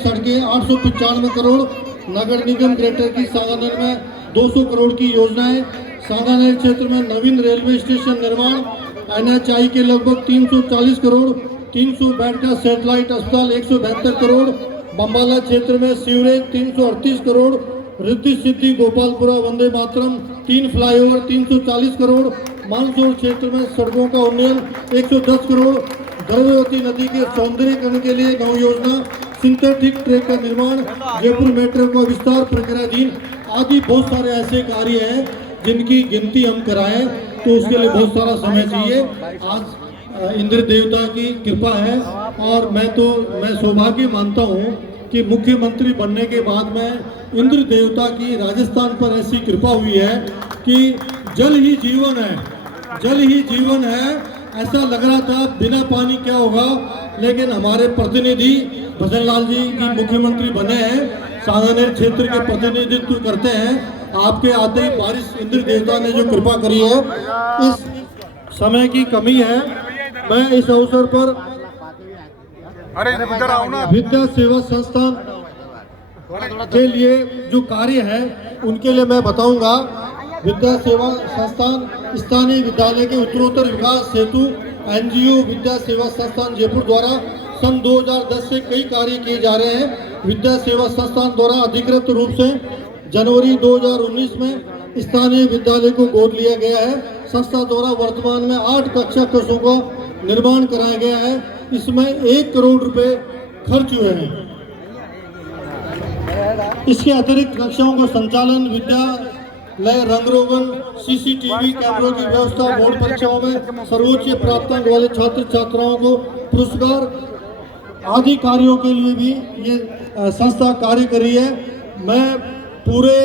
सड़कें 895 करोड़, नगर निगम ग्रेटर की सांगानेर में 200 करोड़ की योजनाएं, सांगानेर क्षेत्र में नवीन रेलवे स्टेशन निर्माण, NHI के लगभग 340 करोड़, 300 बेड का सैटेलाइट अस्पताल 172 करोड़, बम्बाला क्षेत्र में सीवरेज 338 करोड़, रिद्धि सिद्धि गोपालपुरा वंदे मातरम 3 फ्लाईओवर 340 करोड़, मानसूर क्षेत्र में सड़कों का उन्नयन 110 करोड़, द्रव्यवती नदी के सौंदर्यीकरण के लिए गांव योजना, सिंथेटिक ट्रैक का निर्माण, जयपुर मेट्रो का विस्तार प्रक्रियाधीन आदि बहुत सारे ऐसे कार्य हैं जिनकी गिनती हम कराएं तो उसके लिए बहुत सारा समय चाहिए। आज इंद्र देवता की कृपा है और मैं सौभाग्य मानता हूं कि मुख्यमंत्री बनने के बाद में इंद्र देवता की राजस्थान पर ऐसी कृपा हुई है कि जल ही जीवन है, जल ही जीवन है। ऐसा लग रहा था बिना पानी क्या होगा, लेकिन हमारे प्रतिनिधि भजन लाल जी मुख्यमंत्री बने हैं, सांगानेर क्षेत्र के प्रतिनिधित्व करते हैं। आपके आते ही बारिश इंद्र देवता ने जो कृपा करी है, इस समय की कमी है। मैं इस अवसर पर विद्या सेवा संस्थान के लिए जो कार्य है उनके लिए मैं बताऊंगा। विद्या सेवा संस्थान स्थानीय विद्यालय के उत्तरोत्तर विकास हेतु NGO विद्या सेवा संस्थान जयपुर द्वारा सन 2010 से कई कार्य किए जा रहे हैं। विद्या सेवा संस्थान द्वारा अधिकृत रूप से जनवरी 2019 में स्थानीय विद्यालय को गोद लिया गया है। संस्था द्वारा वर्तमान में 8 कक्षा कक्षों का निर्माण कराया गया है। इसमें 1 करोड़ रुपए खर्च हुए हैं। इसके अतिरिक्त कक्षाओं का संचालन, विद्यालय रंग रोगन, CCTV कैमरों की व्यवस्था, बोर्ड परीक्षाओं में सर्वोच्च प्राप्तांक वाले छात्र छात्राओं को पुरस्कार आदि कार्यों के लिए भी ये संस्था कार्य कर रही है। मैं पूरे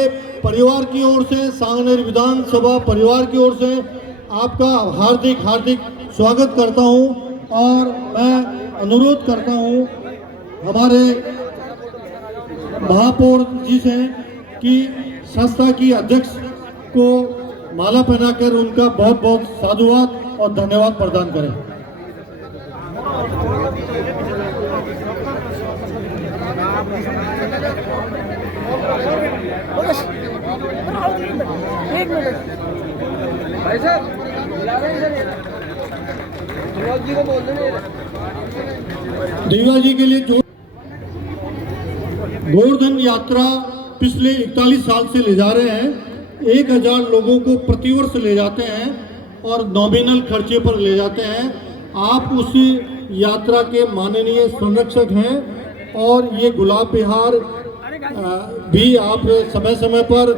परिवार की ओर से, सांगानेर विधानसभा परिवार की ओर से आपका हार्दिक हार्दिक स्वागत करता हूं और मैं अनुरोध करता हूं हमारे महापौर जी से कि संस्था की अध्यक्ष को माला पहनाकर उनका बहुत बहुत साधुवाद और धन्यवाद प्रदान करें। देवा जी के लिए जो गोवर्धन यात्रा पिछले 41 साल से ले जा रहे हैं, 1000 लोगों को प्रतिवर्ष ले जाते हैं और नॉमिनल खर्चे पर ले जाते हैं। आप उसी यात्रा के माननीय संरक्षक हैं और ये गुलाब विहार भी आप समय समय पर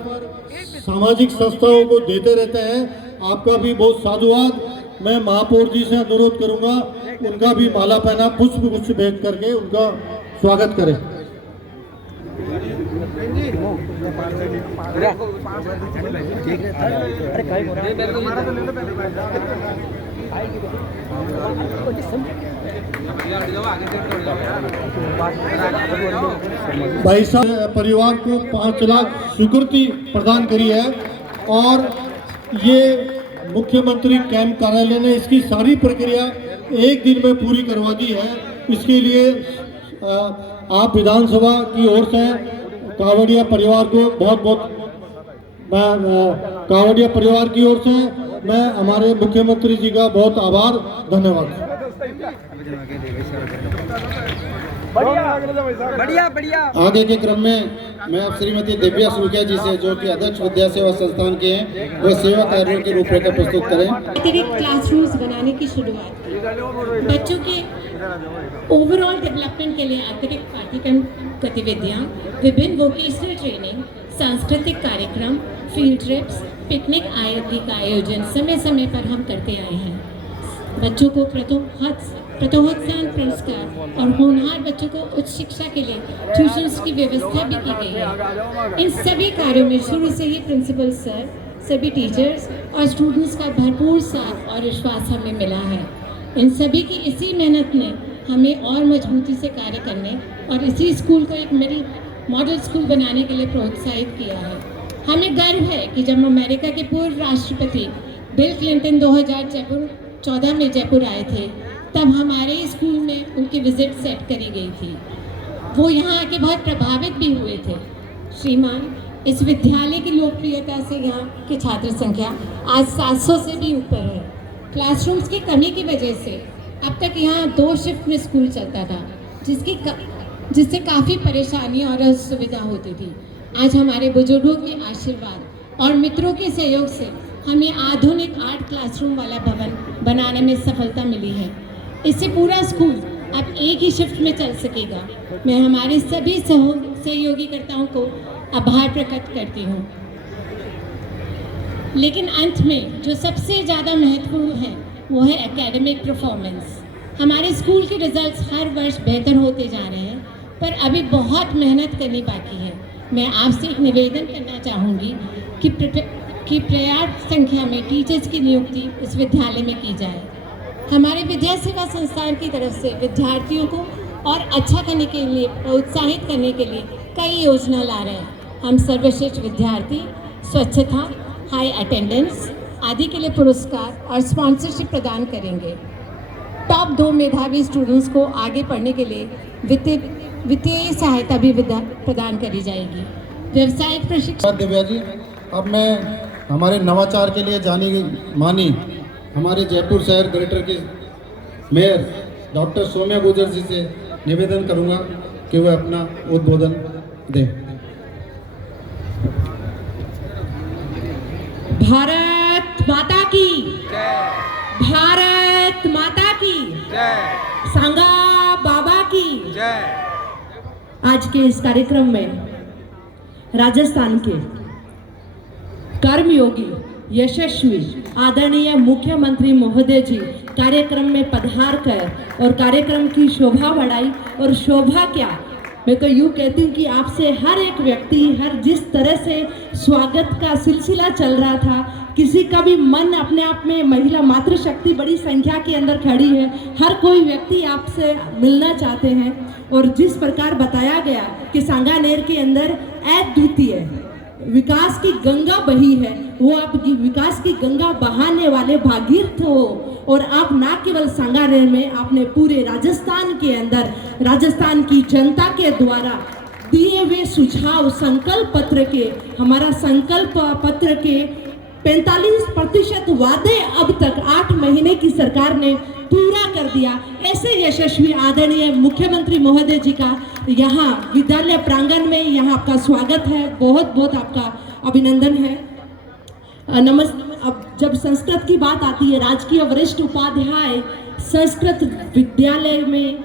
सामाजिक संस्थाओं को देते रहते हैं। आपका भी बहुत साधुवाद। मैं महापौर जी से अनुरोध करूंगा उनका भी माला पहना पुष्प गुच्छ भेंट करके उनका स्वागत करें। भाई साहब परिवार को 5 लाख स्वीकृति प्रदान करी है और ये मुख्यमंत्री कैंप कार्यालय ने इसकी सारी प्रक्रिया 1 दिन में पूरी करवा दी है। इसके लिए आप विधानसभा की ओर से कावड़िया परिवार को बहुत बहुत कावड़िया परिवार की ओर से मैं हमारे मुख्यमंत्री जी का बहुत आभार, धन्यवाद। बढ़िया बढ़िया। आगे के क्रम में मैं अब श्रीमती दिव्या सुरकिया जी से, जो कि अध्यक्ष विद्या सेवा संस्थान के हैं, वो सेवा कार्यों की रूपरेखा प्रस्तुत करें। अतिरिक्त क्लासरूम्स बनाने की शुरुआत, बच्चों के ओवरऑल डेवलपमेंट के लिए अतिरिक्त पाठ्यक्रम गतिविधियाँ, विभिन्न वोकेशनल ट्रेनिंग, सांस्कृतिक कार्यक्रम, फील्ड ट्रिप्स, पिकनिक आदि का आयोजन समय समय पर हम करते आए हैं। बच्चों को प्रोत्साहन पुरस्कार और होनहार बच्चों को उच्च शिक्षा के लिए ट्यूशन्स की व्यवस्था भी की गई है। इन सभी कार्यों में शुरू से ही प्रिंसिपल सर, सभी टीचर्स और स्टूडेंट्स का भरपूर साथ और विश्वास हमें मिला है। इन सभी की इसी मेहनत ने हमें और मजबूती से कार्य करने और इसी स्कूल को एक मॉडल स्कूल बनाने के लिए प्रोत्साहित किया है। हमें गर्व है कि जब अमेरिका के पूर्व राष्ट्रपति बिल क्लिंटन 2014 में जयपुर आए थे, तब हमारे स्कूल में उनकी विजिट सेट करी गई थी। वो यहाँ आके बहुत प्रभावित भी हुए थे। श्रीमान, इस विद्यालय की लोकप्रियता से यहाँ की छात्र संख्या आज 700 से भी ऊपर है। क्लासरूम्स की कमी की वजह से अब तक यहाँ 2 शिफ्ट में स्कूल चलता था, जिससे काफ़ी परेशानी और असुविधा होती थी। आज हमारे बुजुर्गों के आशीर्वाद और मित्रों के सहयोग से हमें आधुनिक 8 क्लासरूम वाला भवन बनाने में सफलता मिली है। इससे पूरा स्कूल अब एक ही शिफ्ट में चल सकेगा। मैं हमारे सभी सहयोगीकर्ताओं को आभार प्रकट करती हूँ। लेकिन अंत में जो सबसे ज़्यादा महत्वपूर्ण है वो है एकेडमिक परफॉर्मेंस। हमारे स्कूल के रिजल्ट्स हर वर्ष बेहतर होते जा रहे हैं, पर अभी बहुत मेहनत करनी बाकी है। मैं आपसे एक निवेदन करना चाहूँगी कि पर्याप्त संख्या में टीचर्स की नियुक्ति इस विद्यालय में की जाए। हमारे विद्या सेवा संस्थान की तरफ से विद्यार्थियों को और अच्छा करने के लिए प्रोत्साहित करने के लिए कई योजना ला रहे हैं। हम सर्वश्रेष्ठ विद्यार्थी, स्वच्छता, हाई अटेंडेंस आदि के लिए पुरस्कार और स्पॉन्सरशिप प्रदान करेंगे। टॉप 2 मेधावी स्टूडेंट्स को आगे पढ़ने के लिए वित्तीय सहायता भी प्रदान करी जाएगी। व्यावसायिक प्रशिक्षण। दिव्या जी, अब मैं हमारे नवाचार के लिए जानी मानी हमारे जयपुर शहर ग्रेटर के मेयर डॉक्टर सौम्या गुर्जर जी से निवेदन करूंगा कि वह अपना उद्बोधन दें। भारत माता की जय। भारत माता की जय। सांगा बाबा की जय। आज के इस कार्यक्रम में राजस्थान के कर्मयोगी यशस्वी आदरणीय मुख्यमंत्री महोदय जी कार्यक्रम में पधार कर और कार्यक्रम की शोभा बढ़ाई। और शोभा क्या, मैं तो यूँ कहती हूँ कि आपसे हर एक व्यक्ति जिस तरह से स्वागत का सिलसिला चल रहा था, किसी का भी मन अपने आप में, महिला मातृशक्ति बड़ी संख्या के अंदर खड़ी है, हर कोई व्यक्ति आपसे मिलना चाहते हैं। और जिस प्रकार बताया गया कि सांगानेर के अंदर अद्वितीय विकास की गंगा बही है, वो आप विकास की गंगा बहाने वाले भागीरथ हो। और आप ना केवल सांगानेर में, आपने पूरे राजस्थान के अंदर राजस्थान की जनता के द्वारा दिए हुए सुझाव संकल्प पत्र के, हमारा संकल्प पत्र के 45% वादे अब तक 8 महीने की सरकार ने पूरा कर दिया। ऐसे यशस्वी आदरणीय मुख्यमंत्री महोदय जी का यहाँ विद्यालय प्रांगण में यहाँ आपका स्वागत है, बहुत बहुत आपका अभिनंदन है। अब जब संस्कृत की बात आती है, राजकीय वरिष्ठ उपाध्याय संस्कृत विद्यालय में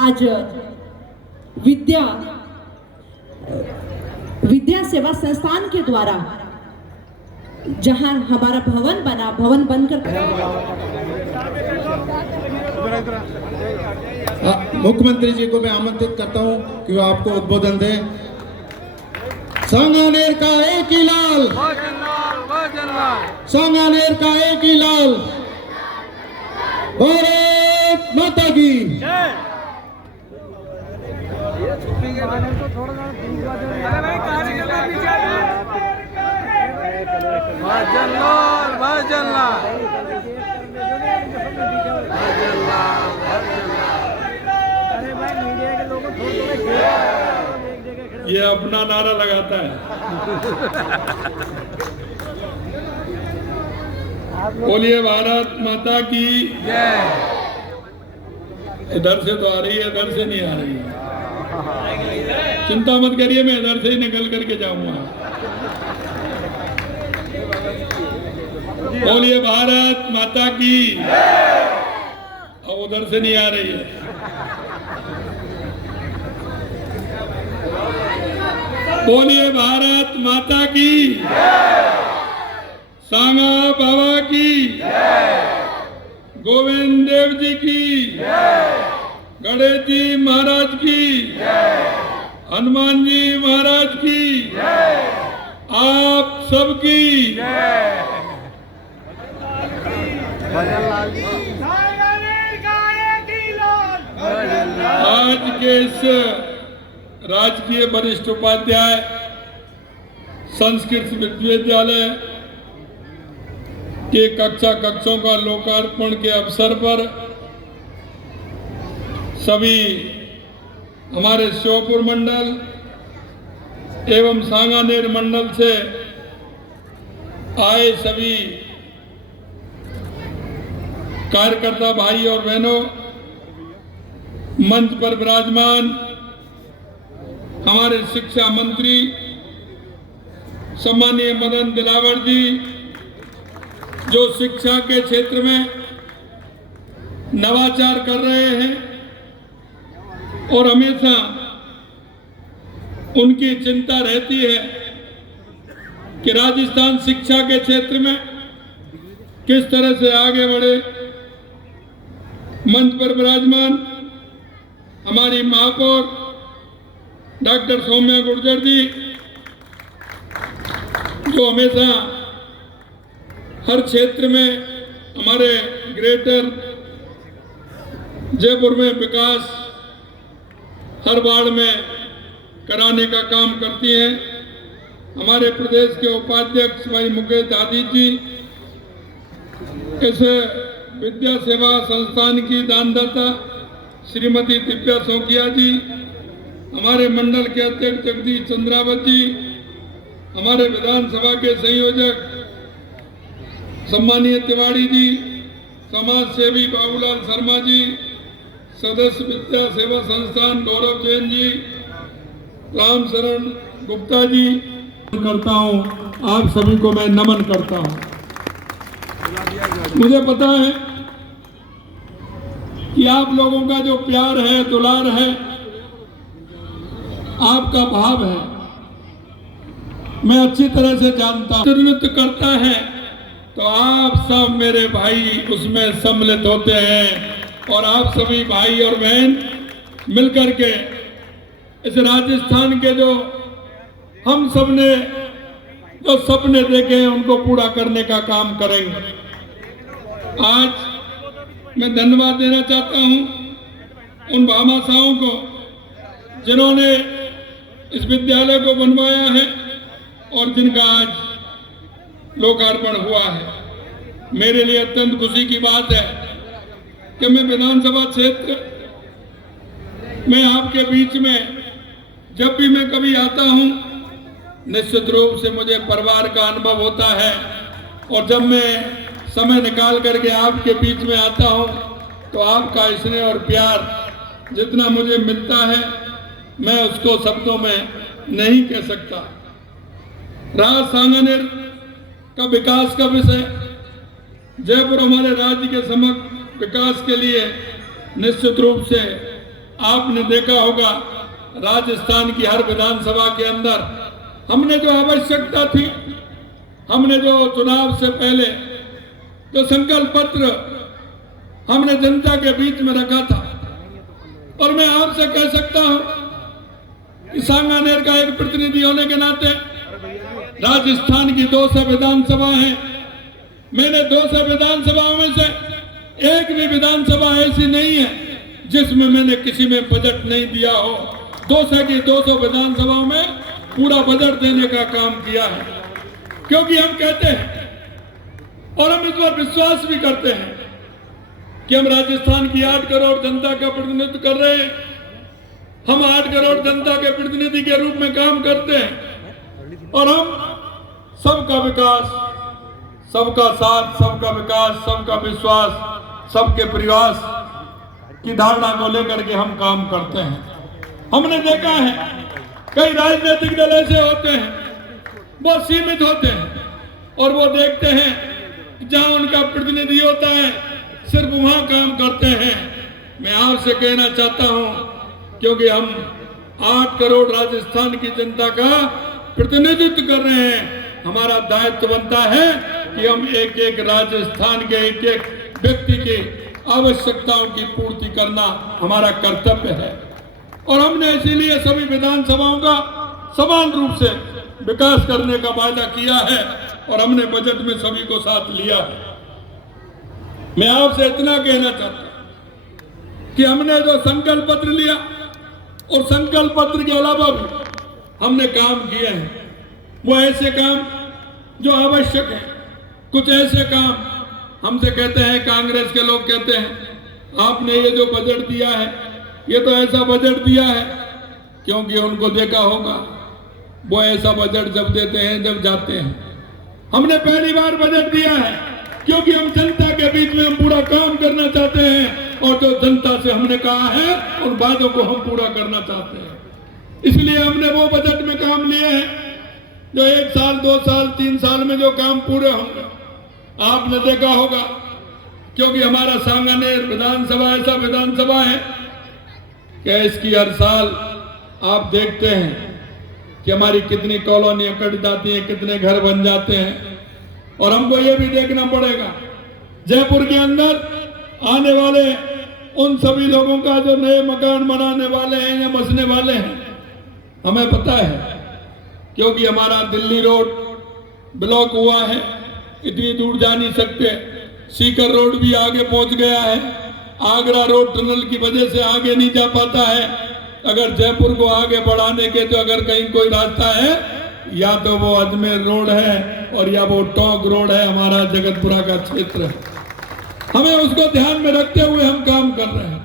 आज विद्या सेवा संस्थान के द्वारा जहां हमारा भवन बनकर मुख्यमंत्री जी को मैं आमंत्रित करता हूं कि वो आपको उद्बोधन दें। सांगानेर का एक ही लाल, सांगानेर का एक ही लाल, भारत माता की जय। ये अपना नारा लगाता है। बोलिए भारत माता की जय। इधर से तो आ रही है, इधर से नहीं आ रही है। चिंता मत करिए, मैं इधर से ही निकल करके जाऊंगा। बोलिए भारत माता की जय। अब उधर से नहीं आ रही है। बोलिए भारत माता की जय। सांगा बाबा की जय। गोविंद देव जी की जय। गणेश जी महाराज की जय। हनुमान जी महाराज की जय। आप सबकी जय। आज के इस राजकीय वरिष्ठ उपाध्याय संस्कृत विश्वविद्यालय के कक्षों का लोकार्पण के अवसर पर सभी हमारे श्योपुर मंडल एवं सांगानेर मंडल से आए सभी कार्यकर्ता भाई और बहनों, मंच पर विराजमान हमारे शिक्षा मंत्री सम्मानीय मदन दिलावर जी, जो शिक्षा के क्षेत्र में नवाचार कर रहे हैं और हमेशा उनकी चिंता रहती है कि राजस्थान शिक्षा के क्षेत्र में किस तरह से आगे बढ़े। मंच पर विराजमान हमारी महापौर डॉक्टर सौम्या गुर्जर जी, जो हमेशा हर क्षेत्र में हमारे ग्रेटर जयपुर में विकास हर वार्ड में कराने का काम करती हैं। हमारे प्रदेश के उपाध्यक्ष भाई मुकेश दादी जी, इस विद्या सेवा संस्थान की दानदाता श्रीमती दिव्या सौकिया जी, हमारे मंडल के अध्यक्ष जगदीश चंद्रावत जी, हमारे विधानसभा के संयोजक सम्मानीय तिवारी जी, समाज सेवी बाबूलाल शर्मा जी, सदस्य विद्या सेवा संस्थान गौरव जैन जी, राम शरण गुप्ता जी, करता हूं, आप सभी को मैं नमन करता हूं। मुझे पता है कि आप लोगों का जो प्यार है, दुलार है, आपका भाव है, मैं अच्छी तरह से जानता हूं। नृत्य करता है तो आप सब मेरे भाई उसमें सम्मिलित होते हैं और आप सभी भाई और बहन मिलकर के इस राजस्थान के जो हम सब ने जो सपने देखे हैं उनको पूरा करने का काम करेंगे। आज मैं धन्यवाद देना चाहता हूं उन भामाशाहों को जिन्होंने इस विद्यालय को बनवाया है और जिनका आज लोकार्पण हुआ है। मेरे लिए अत्यंत खुशी की बात है कि मैं विधानसभा क्षेत्र में आपके बीच में जब भी मैं कभी आता हूं, निश्चित रूप से मुझे परिवार का अनुभव होता है और जब मैं समय निकाल करके आपके बीच में आता हूं तो आपका स्नेह और प्यार जितना मुझे मिलता है मैं उसको शब्दों में नहीं कह सकता। राज सांगानेर का विकास का विषय, जयपुर हमारे राज्य के समग्र विकास के लिए निश्चित रूप से आपने देखा होगा राजस्थान की हर विधानसभा के अंदर हमने जो आवश्यकता थी, हमने जो चुनाव से पहले जो संकल्प पत्र हमने जनता के बीच में रखा था, और मैं आपसे कह सकता हूं कि सांगानेर का एक प्रतिनिधि होने के नाते राजस्थान की 200 विधानसभा है। मैंने 200 विधानसभाओं में से एक भी विधानसभा ऐसी नहीं है जिसमें मैंने किसी में बजट नहीं दिया हो। 200 की 200 विधानसभाओं में पूरा बजट देने का काम किया है, क्योंकि हम कहते हैं और हम इस पर विश्वास भी करते हैं कि हम राजस्थान की 8 करोड़ जनता का प्रतिनिधित्व कर रहे हैं। हम 8 करोड़ जनता के प्रतिनिधि के रूप में काम करते हैं और हम सबका विकास, सबका साथ, सबका विकास, सबका विश्वास, सबके प्रयास की धारणा को लेकर के हम काम करते हैं। हमने देखा है कई राजनीतिक दल ऐसे होते हैं, वो सीमित होते हैं और वो देखते हैं जहां उनका प्रतिनिधि होता है सिर्फ वहां काम करते हैं। मैं आपसे कहना चाहता हूं, क्योंकि हम 8 करोड़ राजस्थान की जनता का प्रतिनिधित्व कर रहे हैं, हमारा दायित्व बनता है कि हम एक एक राजस्थान के एक एक व्यक्ति की आवश्यकताओं की पूर्ति करना हमारा कर्तव्य है। और हमने इसीलिए सभी विधानसभाओं का समान रूप से विकास करने का वादा किया है और हमने बजट में सभी को साथ लिया है। मैं आपसे इतना कहना चाहता हूं कि हमने जो संकल्प पत्र लिया और संकल्प पत्र के अलावा भी हमने काम किए हैं, वो ऐसे काम जो आवश्यक है। कुछ ऐसे काम हमसे कहते हैं, कांग्रेस के लोग कहते हैं आपने ये जो बजट दिया है ये तो ऐसा बजट दिया है, क्योंकि उनको देखा होगा वो ऐसा बजट जब देते हैं जब जाते हैं। हमने पहली बार बजट दिया है क्योंकि हम जनता के बीच में हम पूरा काम करना चाहते हैं, और जो जनता से हमने कहा है उन बातों को हम पूरा करना चाहते हैं। इसलिए हमने वो बजट में काम लिए हैं जो 1 साल 2 साल 3 साल में जो काम पूरे होंगे। आपने देखा होगा, क्योंकि हमारा सांगानेर विधानसभा ऐसा विधानसभा है कि इसकी हर साल आप देखते हैं कि हमारी कितनी कॉलोनियां कट जाती हैं, कितने घर बन जाते हैं। और हमको ये भी देखना पड़ेगा जयपुर के अंदर आने वाले उन सभी लोगों का जो नए मकान बनाने वाले हैं या बसने वाले हैं, हमें पता है, क्योंकि हमारा दिल्ली रोड ब्लॉक हुआ है, इतनी दूर जा नहीं सकते। सीकर रोड भी आगे पहुंच गया है, आगरा रोड टनल की वजह से आगे नहीं जा पाता है। अगर जयपुर को आगे बढ़ाने के तो अगर कहीं कोई रास्ता है, या तो वो अजमेर रोड है और या वो टोंक रोड है, हमारा जगतपुरा का क्षेत्र है। हमें उसको ध्यान में रखते हुए हम काम कर रहे हैं।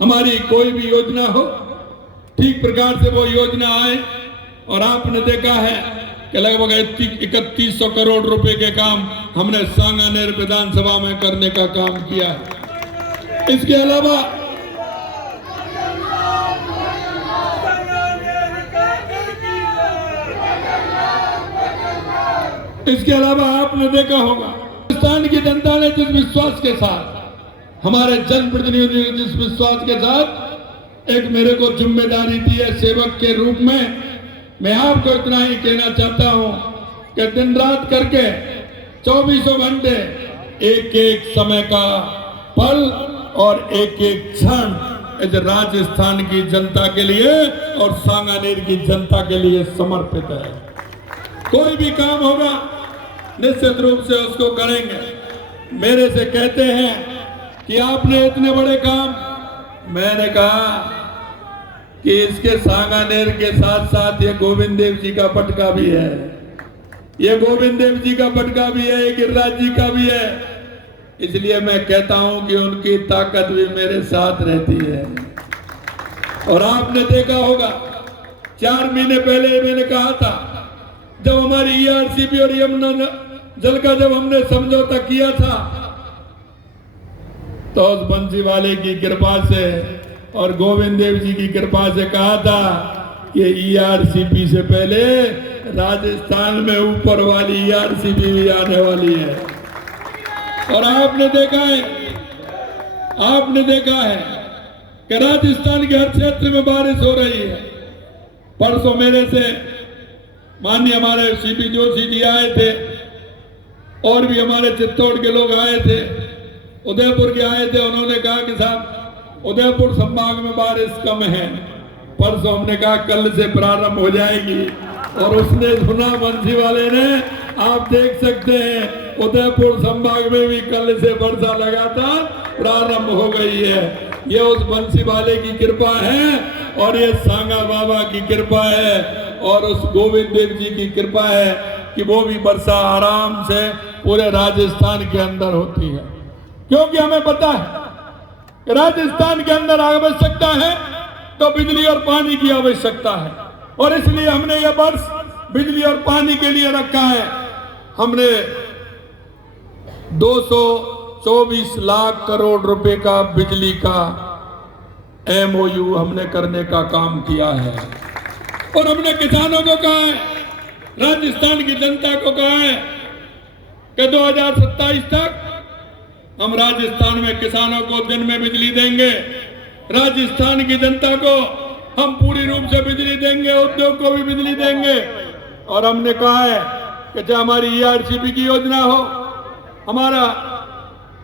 हमारी कोई भी योजना हो, ठीक प्रकार से वो योजना आए। और आपने देखा है कि लगभग 3100 करोड़ रुपए के काम हमने सांगानेर विधानसभा में करने का काम किया है। इसके अलावा आपने देखा होगा, राजस्थान की जनता ने जिस विश्वास के साथ, हमारे जनप्रतिनिधियों ने जिस विश्वास के साथ एक मेरे को जिम्मेदारी दी है सेवक के रूप में, मैं आपको इतना ही कहना चाहता हूं कि दिन रात करके 24 घंटे एक एक समय का पल और एक एक क्षण इस राजस्थान की जनता के लिए और सांगानेर की जनता के लिए समर्पित है। कोई भी काम होगा निश्चित रूप से उसको करेंगे। मेरे से कहते हैं कि आपने इतने बड़े काम, मैंने कहा कि इसके सांगानेर के साथ साथ ये गोविंद देव जी का पटका भी है, ये गोविंद देव जी का पटका भी है, ये गिरिराज जी का भी है। इसलिए मैं कहता हूं कि उनकी ताकत भी मेरे साथ रहती है। और आपने देखा होगा 4 महीने पहले मैंने कहा था, जब हमारी ईआरसीपी और यमुना जल का जब हमने समझौता किया था, तो उस बंसी वाले की कृपा से और गोविंद देव जी की कृपा से कहा था कि ईआरसीपी से पहले राजस्थान में ऊपर वाली ईआरसीपी भी आने वाली है। और आपने देखा है कि राजस्थान के हर क्षेत्र में बारिश हो रही है। परसों मेरे से माननीय हमारे सीपी जोशी जी आए थे, और भी हमारे चित्तौड़ के लोग आए थे, उदयपुर के आए थे। उन्होंने कहा कि साहब उदयपुर संभाग में बारिश कम है। परसों हमने कहा कल से प्रारंभ हो जाएगी, और उसने सुना बंसी वाले ने, आप देख सकते हैं उदयपुर संभाग में भी कल से वर्षा लगातार प्रारंभ हो गई है। ये उस बंसी वाले की कृपा है, और ये सांगा बाबा की कृपा है, और उस गोविंद देव जी की कृपा है कि वो भी वर्षा आराम से पूरे राजस्थान के अंदर होती है। क्योंकि हमें पता है कि राजस्थान के अंदर आवश्यकता है तो बिजली और पानी की आवश्यकता है, और इसलिए हमने यह वर्ष बिजली और पानी के लिए रखा है। हमने 224 लाख करोड़ रुपए का बिजली का MOU हमने करने का काम किया है। और हमने किसानों को कहा है, राजस्थान की जनता को कहा है कि 2027 तक हम राजस्थान में किसानों को दिन में बिजली देंगे, राजस्थान की जनता को हम पूरी रूप से बिजली देंगे, उद्योग को भी बिजली देंगे। और हमने कहा है कि चाहे हमारी ERCP की योजना हो, हमारा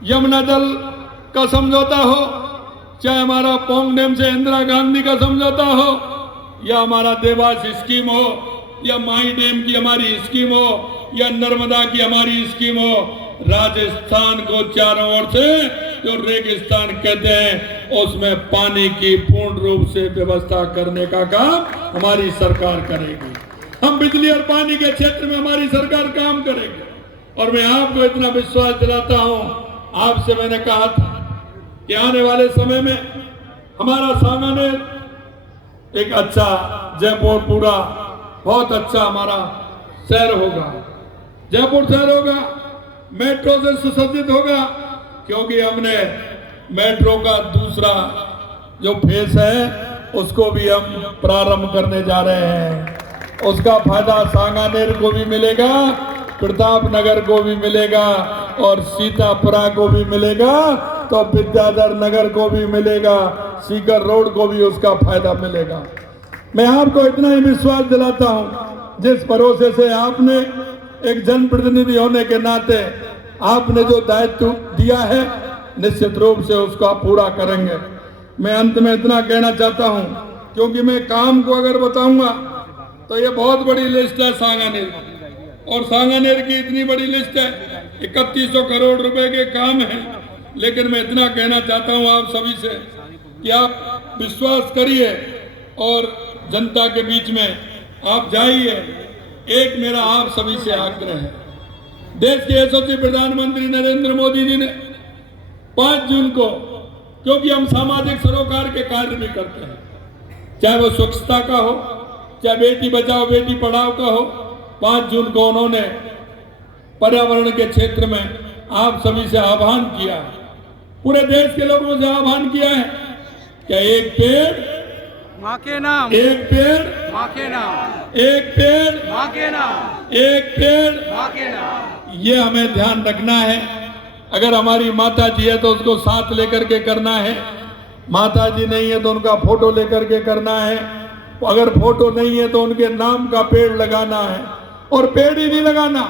यमुना जल का समझौता हो, चाहे हमारा पोंग डैम से इंदिरा गांधी का समझौता हो, या हमारा देवास स्कीम हो, या माही डैम की हमारी स्कीम हो, या नर्मदा की हमारी स्कीम हो, राजस्थान को चारों ओर से जो रेगिस्तान कहते हैं उसमें पानी की पूर्ण रूप से व्यवस्था करने का काम हमारी सरकार करेगी। हम बिजली और पानी के क्षेत्र में हमारी सरकार काम करेगी। और मैं आपको इतना विश्वास दिलाता हूं, आपसे मैंने कहा था कि आने वाले समय में हमारा सांगानेर एक अच्छा जयपुर पूरा बहुत अच्छा हमारा शहर होगा। जयपुर शहर होगा, मेट्रो से सुसज्जित होगा, क्योंकि हमने मेट्रो का दूसरा जो फेस है उसको भी हम प्रारंभ करने जा रहे हैं। उसका फायदा सांगानेर को भी मिलेगा, प्रतापनगर को भी मिलेगा और सीतापुरा को भी मिलेगा, तो विद्याधर नगर को भी मिलेगा, सीकर रोड को भी उसका फायदा मिलेगा। मैं आपको इतना ही विश्वास दिलाता हूं, जिस भरोसे से आपने एक जनप्रतिनिधि होने के नाते आपने जो दायित्व दिया है, निश्चित रूप से उसका पूरा करेंगे। मैं अंत में इतना कहना चाहता हूं, क्योंकि मैं काम को अगर बताऊंगा तो ये बहुत बड़ी लिस्ट है सांगानेर की, और सांगानेर की इतनी बड़ी लिस्ट है, 3100 करोड़ रुपए के काम है। लेकिन मैं इतना कहना चाहता हूं आप सभी से कि आप विश्वास करिए और जनता के बीच में आप जाइए। एक मेरा आप सभी से आग्रह है, देश के यशस्वी प्रधानमंत्री नरेंद्र मोदी जी ने 5 जून को, क्योंकि हम सामाजिक सरोकार के कार्य भी करते हैं, चाहे वो स्वच्छता का हो, चाहे बेटी बचाओ बेटी पढ़ाओ का हो, 5 जून को उन्होंने पर्यावरण के क्षेत्र में आप सभी से आह्वान किया है, पूरे देश के लोगों से आह्वान किया है कि एक पेड़ माँ के नाम, एक पेड़ माँ के नाम, एक पेड़ माँ के नाम, एक पेड़ माँ के नाम। ये हमें ध्यान रखना है। अगर हमारी माता जी है तो उसको साथ लेकर के करना है, माता जी नहीं है तो उनका फोटो लेकर के करना है, अगर फोटो नहीं है तो उनके नाम का पेड़ लगाना है, और पेड़ ही नहीं लगाना,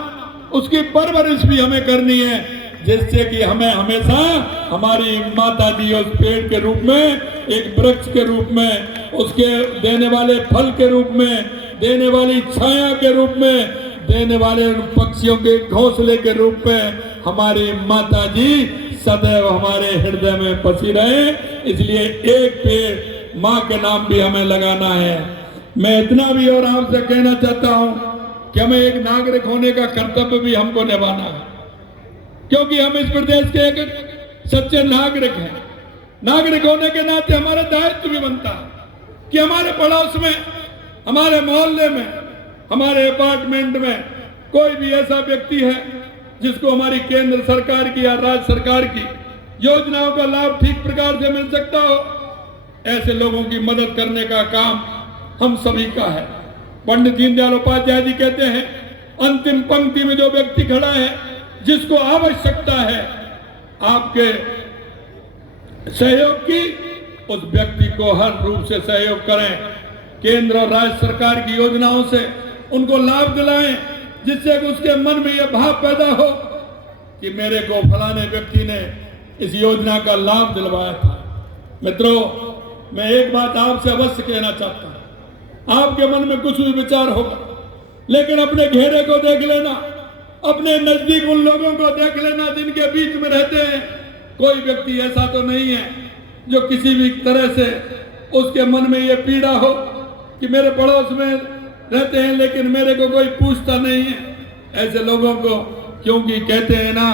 उसकी परवरिश भी हमें करनी है, जिससे कि हमें हमेशा हमारी माता जी उस पेड़ के रूप में, एक वृक्ष के रूप में, उसके देने वाले फल के रूप में, देने वाली छाया के रूप में, देने वाले पक्षियों के घोंसले के रूप में हमारी माता जी सदैव हमारे हृदय में बसी रहे। इसलिए एक पेड़ माँ के नाम भी हमें लगाना है। मैं इतना भी और आपसे कहना चाहता हूँ कि हमें एक नागरिक होने का कर्तव्य भी हमको निभाना है, क्योंकि हम इस प्रदेश के एक सच्चे नागरिक हैं। नागरिक होने के नाते हमारा दायित्व भी बनता है कि हमारे पड़ोस में, हमारे मोहल्ले में, हमारे अपार्टमेंट में कोई भी ऐसा व्यक्ति है जिसको हमारी केंद्र सरकार की या राज्य सरकार की योजनाओं का लाभ ठीक प्रकार से मिल सकता हो, ऐसे लोगों की मदद करने का काम हम सभी का है। पंडित दीनदयाल उपाध्याय जी कहते हैं, अंतिम पंक्ति में जो व्यक्ति खड़ा है, जिसको आवश्यकता है आपके सहयोग की, उस व्यक्ति को हर रूप से सहयोग करें। केंद्र और राज्य सरकार की योजनाओं से उनको लाभ दिलाएं, जिससे उसके मन में यह भाव पैदा हो कि मेरे को फलाने व्यक्ति ने इस योजना का लाभ दिलवाया था। मित्रों, मैं एक बात आपसे अवश्य कहना चाहता हूं, आपके मन में कुछ भी विचार होगा, लेकिन अपने घेरे को देख लेना, अपने नजदीक उन लोगों को देख लेना जिनके बीच में रहते हैं। कोई व्यक्ति ऐसा तो नहीं है जो किसी भी तरह से उसके मन में यह पीड़ा हो कि मेरे पड़ोस में रहते हैं लेकिन मेरे को कोई पूछता नहीं है। ऐसे लोगों को, क्योंकि कहते हैं ना,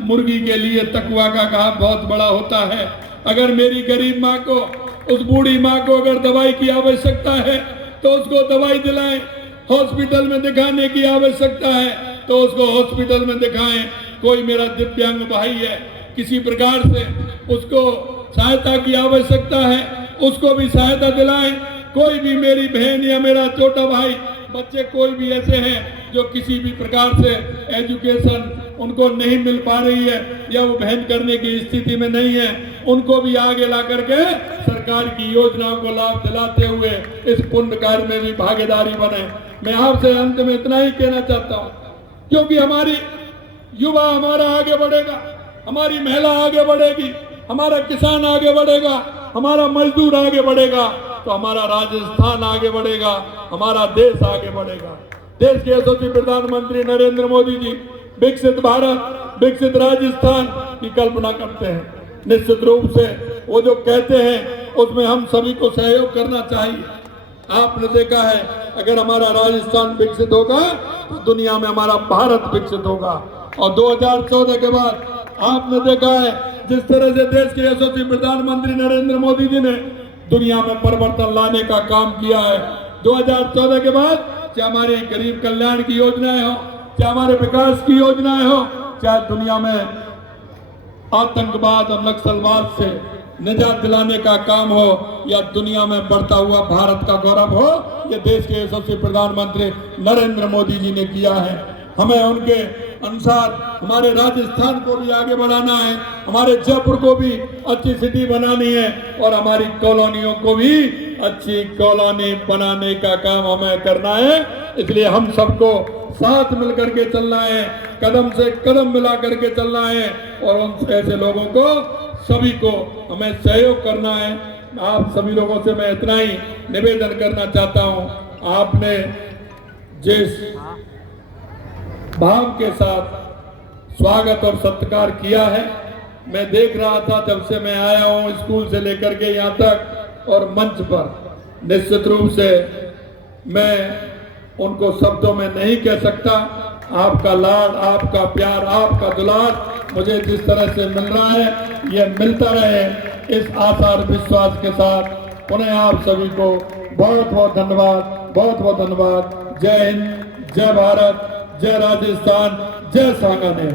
मुर्गी के लिए तकवा का घाव बहुत बड़ा होता है। अगर मेरी गरीब माँ को, उस बूढ़ी माँ को अगर दवाई की आवश्यकता है तो उसको दवाई दिलाएं, हॉस्पिटल में दिखाने की आवश्यकता है तो उसको हॉस्पिटल में दिखाएं। कोई मेरा दिव्यांग भाई है, किसी प्रकार से उसको सहायता की आवश्यकता है, उसको भी सहायता दिलाएं। कोई भी मेरी बहन या मेरा छोटा भाई, बच्चे कोई भी ऐसे हैं जो किसी भी प्रकार से एजुकेशन उनको नहीं मिल पा रही है या वो बहन करने की स्थिति में नहीं है, उनको भी आगे ला करके सरकार की योजनाओं को लाभ दिलाते हुए इस पुण्य कार्य में भी भागीदारी बने। मैं आपसे अंत में इतना ही कहना चाहता हूँ, क्योंकि हमारी युवा हमारा आगे बढ़ेगा, हमारी महिला आगे बढ़ेगी, हमारा किसान आगे बढ़ेगा, हमारा मजदूर आगे बढ़ेगा, तो हमारा राजस्थान आगे बढ़ेगा, हमारा देश आगे बढ़ेगा। देश के यशस्वी प्रधानमंत्री नरेंद्र मोदी जी विकसित भारत, विकसित राजस्थान की कल्पना करते हैं। निश्चित रूप से वो जो कहते हैं उसमें हम सभी को सहयोग करना चाहिए। आपने देखा है, अगर हमारा राजस्थान विकसित होगा तो दुनिया में हमारा भारत विकसित होगा। और 2014 के बाद आपने देखा है, जिस तरह से देश के यशस्वी प्रधानमंत्री नरेंद्र मोदी जी ने दुनिया में परिवर्तन लाने का काम किया है। 2014 के बाद चाहे हमारी गरीब कल्याण की योजनाएं हो, चाहे हमारे विकास की योजनाएं हो, चाहे दुनिया में आतंकवाद और नक्सलवाद से निजात दिलाने का काम हो, या दुनिया में बढ़ता हुआ भारत का गौरव हो, ये देश के यशस्वी प्रधानमंत्री नरेंद्र मोदी जी ने किया है। हमें उनके अनुसार हमारे राजस्थान को भी आगे बढ़ाना है, हमारे जयपुर को भी अच्छी सिटी बनानी है, और हमारी कॉलोनियों को भी अच्छी कॉलोनी बनाने का काम हमें करना है। इसलिए हम सबको साथ मिलकर के चलना है, कदम से कदम मिला करके चलना है, और उन ऐसे लोगों को सभी को हमें सहयोग करना है। आप सभी लोगों से मैं इतना ही निवेदन करना चाहता हूं, आपने जिस भाव के साथ स्वागत और सत्कार किया है, मैं देख रहा था जब से मैं आया हूं स्कूल से लेकर के यहाँ तक और मंच पर, निश्चित रूप से मैं उनको शब्दों में नहीं कह सकता। आपका लाड, आपका प्यार, आपका दुलार मुझे जिस तरह से मिल रहा है, ये मिलता रहे, इस आशा और विश्वास के साथ पुनः आप सभी को बहुत बहुत धन्यवाद, बहुत बहुत धन्यवाद। जय हिंद, जय भारत, जय राजस्थान, जय सांगानेर।